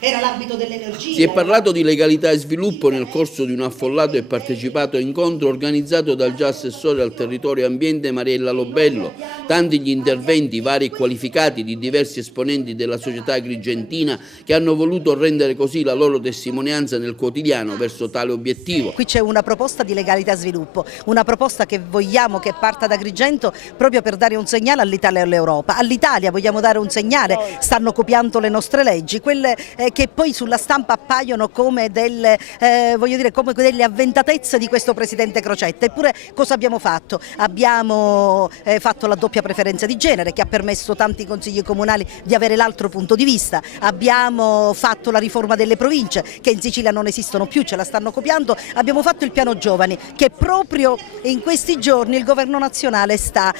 era l'ambito dell'energia. Si è parlato di legalità e sviluppo nel corso di un affollato e partecipato incontro organizzato dal già assessore al territorio e ambiente Mariella Lobello. Tanti gli interventi vari e qualificati di diversi esponenti della società agrigentina che hanno voluto rendere così la loro testimonianza nel quotidiano verso tale obiettivo. Qui c'è una proposta di legalità e sviluppo, una proposta che vogliamo che parta da Agrigento proprio per dare un segnale all'Italia e all'Europa. All'Italia vogliamo dare un segnale, stanno copiando le nostre leggi, quelle che poi sulla stampa appaiono come delle, come delle avventatezze di questo Presidente Crocetta. Eppure cosa abbiamo fatto? Abbiamo fatto la doppia preferenza di genere che ha permesso tanti consigli comunali di avere l'altro punto di vista, abbiamo fatto la riforma delle province che in Sicilia non esistono più, ce la stanno copiando, abbiamo fatto il piano giovani che proprio in questi giorni il governo nazionale sta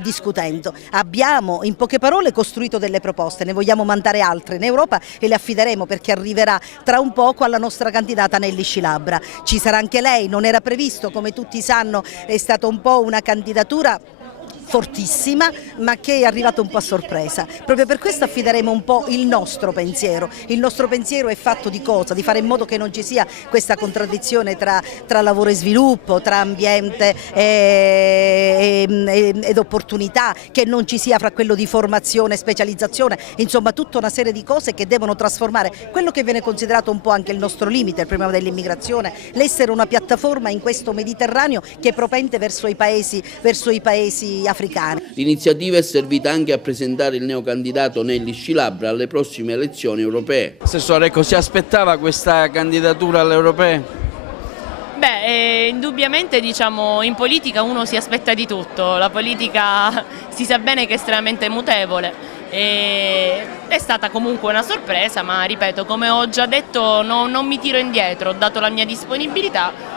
discutendo. Abbiamo in poche parole costruito delle proposte, ne vogliamo mandare altre in Europa e le affideremo perché arriverà tra un poco alla nostra candidata Nelly Scilabra. Ci sarà anche lei, non era previsto, come tutti sanno è stata un po' una candidatura fortissima ma che è arrivata un po' a sorpresa. Proprio per questo affideremo un po' il nostro pensiero. Il nostro pensiero è fatto di cosa? Di fare in modo che non ci sia questa contraddizione tra lavoro e sviluppo, tra ambiente ed opportunità, che non ci sia fra quello di formazione e specializzazione, insomma tutta una serie di cose che devono trasformare quello che viene considerato un po' anche il nostro limite, il problema dell'immigrazione, l'essere una piattaforma in questo Mediterraneo che è propente verso i paesi africani. L'iniziativa è servita anche a presentare il neocandidato Nelly Scilabra alle prossime elezioni europee. Assessore, si aspettava questa candidatura alle europee? Beh, indubbiamente in politica uno si aspetta di tutto, la politica si sa bene che è estremamente mutevole. È stata comunque una sorpresa, ma ripeto, come ho già detto non mi tiro indietro, ho dato la mia disponibilità.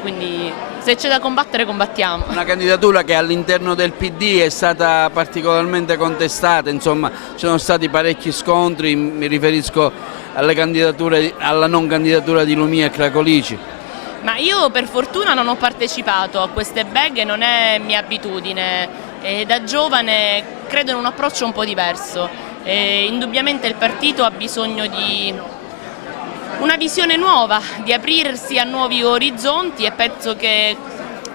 Quindi se c'è da combattere combattiamo. Una candidatura che all'interno del PD è stata particolarmente contestata, insomma ci sono stati parecchi scontri, mi riferisco alla non candidatura di Lumia e Cracolici. Ma io per fortuna non ho partecipato a queste beghe, non è mia abitudine, da giovane credo in un approccio un po' diverso. Indubbiamente il partito ha bisogno di una visione nuova, di aprirsi a nuovi orizzonti e penso che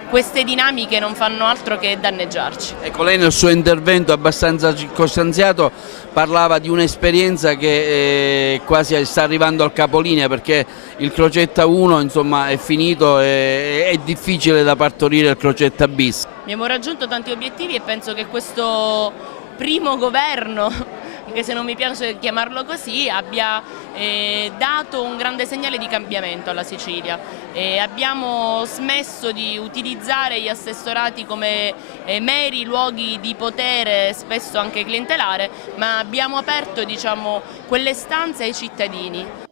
queste dinamiche non fanno altro che danneggiarci. Ecco, lei nel suo intervento abbastanza circostanziato parlava di un'esperienza che quasi sta arrivando al capolinea perché il Crocetta 1 insomma, è finito e è difficile da partorire il Crocetta bis. Abbiamo raggiunto tanti obiettivi e penso che questo primo governo, anche se non mi piace chiamarlo così, abbia dato un grande segnale di cambiamento alla Sicilia. Abbiamo smesso di utilizzare gli assessorati come meri luoghi di potere, spesso anche clientelare, ma abbiamo aperto quelle stanze ai cittadini.